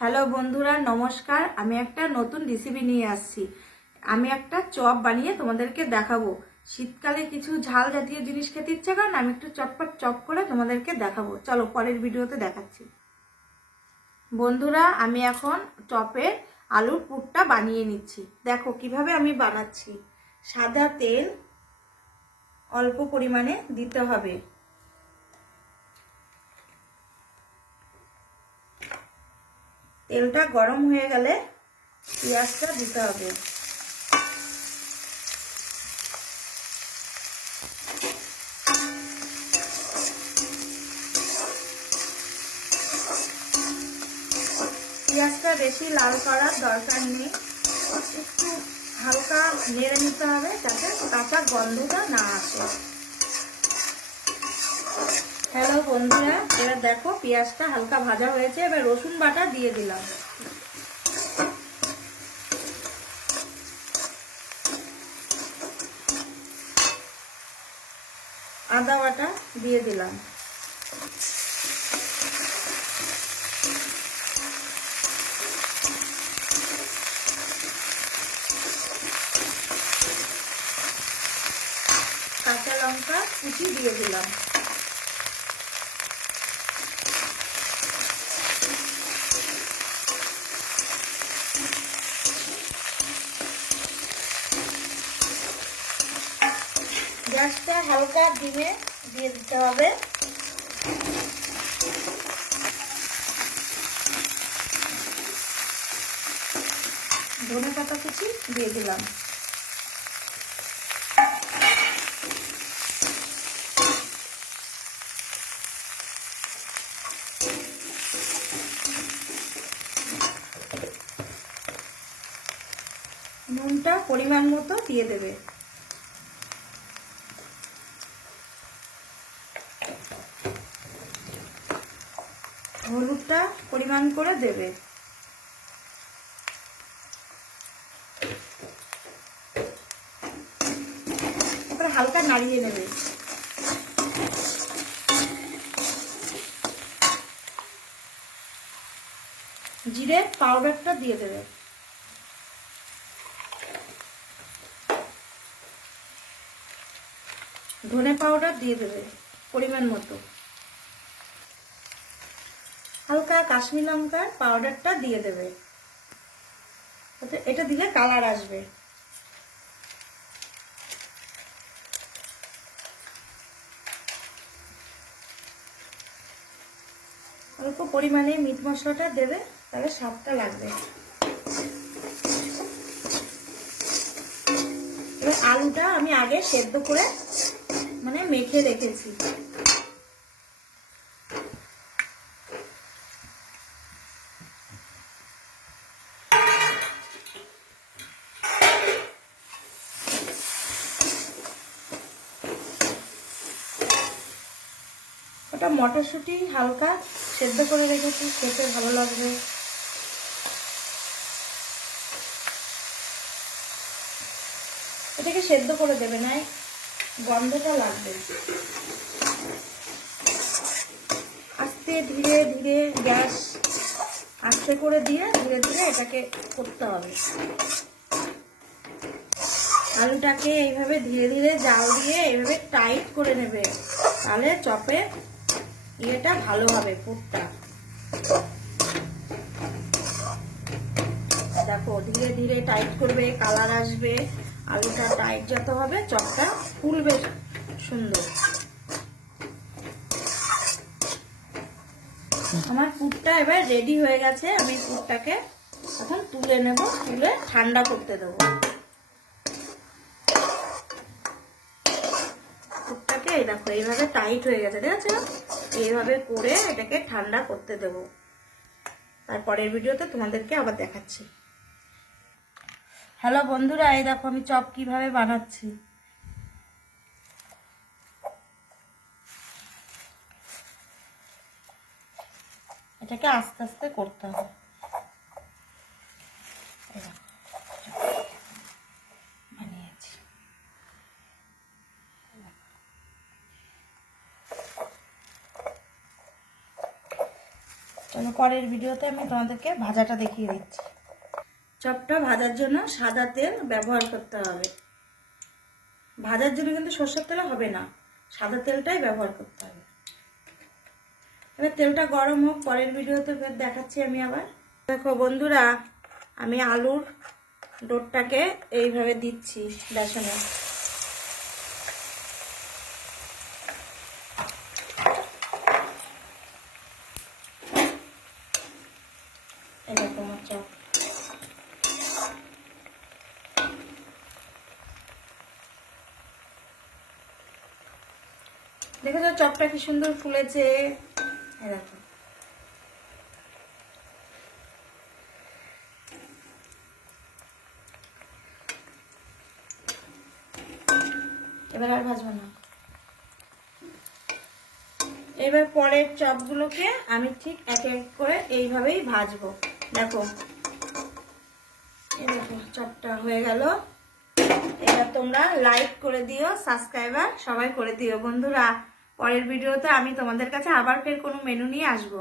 Hello বন্ধুরা, নমস্কার। আমি একটা নতুন রেসিপি নিয়ে আসছি। আমি একটা চপ বানিয়ে তোমাদেরকে দেখাবো। শীতকালে কিছু ঝাল জাতীয় জিনিস খেতে ইচ্ছে করে আমি একটু চটপট চপ করে তোমাদেরকে দেখাবো। চলো পরের ভিডিওতে দেখাচ্ছি। বন্ধুরা, আমি এখন চপের আলুর পুরটা বানিয়ে নিচ্ছি। দেখো কীভাবে আমি বানাচ্ছি। সাদা তেল অল্প পরিমাণে দিতে হবে। তেলটা গরম হয়ে গেলে পেঁয়াজটা দিতে হবে। পেঁয়াজটা বেশি লাল করার দরকার নেই। একটু হালকা নেড়ে নিতে হবে যাতে কাঁচা গন্ধটা না আসে। হ্যালো বন্ধুরা, এবার দেখো পেঁয়াজটা হালকা ভাজা হয়েছে, এবার রসুন বাটা দিয়ে দিলাম। আদা বাটা দিয়ে দিলাম। কাঁচা লঙ্কা কুচি দিয়ে দিলাম। গ্যাসটা হালকা ডিমে দিয়ে দিতে হবে। ধনে পাতা কুচি দিয়ে দিলাম। নুনটা পরিমাণ মতো দিয়ে দেবে। হলুদটা পরিমাণ করে দেবে। তারপরে হালকা নাড়িয়ে নেবে। জিরে পাউডারটা দিয়ে দেবে। ধনে পাউডার দিয়ে দেবে, পরিমাণ মতো। হালকা কাশ্মীর লঙ্কার পাউডারটা দিয়ে দেবে। এটা দিলে কালার আসবে। অল্প পরিমাণে মিট মশলাটা দেবে, তাহলে স্বাদটা লাগবে। এবার আলুটা আমি আগে সেদ্ধ করে মানে মেখে রেখেছি। ওটা মটরশুঁটি হালকা সেদ্ধ করে রেখেছি, খেতে ভালো লাগবে। এটাকে সেদ্ধ করে দেবে নাই গন্ধটা লাগবে। আস্তে ধীরে ধীরে গ্যাস আস্তে করে দিয়ে ধীরে ধীরে এটাকে করতে হবে। আলুটাকে এইভাবে ধীরে ধীরে জাল দিয়ে এইভাবে টাইট করে নেবে, তাহলে চপে ইয়েটা ভালো হবে পুরটা। দেখো, ধীরে ধীরে টাইট করবে কালার আসবে। আলুটা টাইট যত হবে, চপটা ফুলবে সুন্দর। আমার পুরটা এবার রেডি হয়ে গেছে, আমি পুরটাকে এখন তুলে নেব, তুলে ঠান্ডা করতে দেবো। পুরটাকে এই দেখো, এইভাবে টাইট হয়ে গেছে ঠিক আছে এইভাবে করে এটাকে ঠান্ডা করতে দেবো। তারপরের ভিডিওতে তোমাদেরকে আবার দেখাচ্ছি। হ্যালো বন্ধুরা, এই দেখো আমি চপ কীভাবে বানাচ্ছি। এটাকে আস্তে আস্তে করতে হবে। চলো পরের ভিডিওতে আমি তোমাদেরকে ভাজাটা দেখিয়ে দিচ্ছি। চপটা ভাজার জন্য সাদা তেল ব্যবহার করতে হবে। ভাজার জন্য কিন্তু সর্ষের তেল হবে না, সাদা তেলটাই ব্যবহার করতে হবে। এবার তেলটা গরম হোক, পরের ভিডিওতে ফের দেখাচ্ছি আমি আবার। দেখো বন্ধুরা, আমি আলুর ডোরটাকে এইভাবে দিচ্ছি বেসনে। দেখো আমার চপ। দেখো চপটা কি সুন্দর ফুলেছে। এবার আর ভাজবো না। এবার পরের চপগুলোকে আমি ঠিক এক এক করে এইভাবেই ভাজবো। দেখো। দেখো চপটা হয়ে গেল। এবার তোমরা লাইক করে দিও সাবস্ক্রাইবার সবাই করে দিও। বন্ধুরা, পরের ভিডিওতে আমি তোমাদের কাছে আবার ফের কোনো মেনু নিয়ে আসব।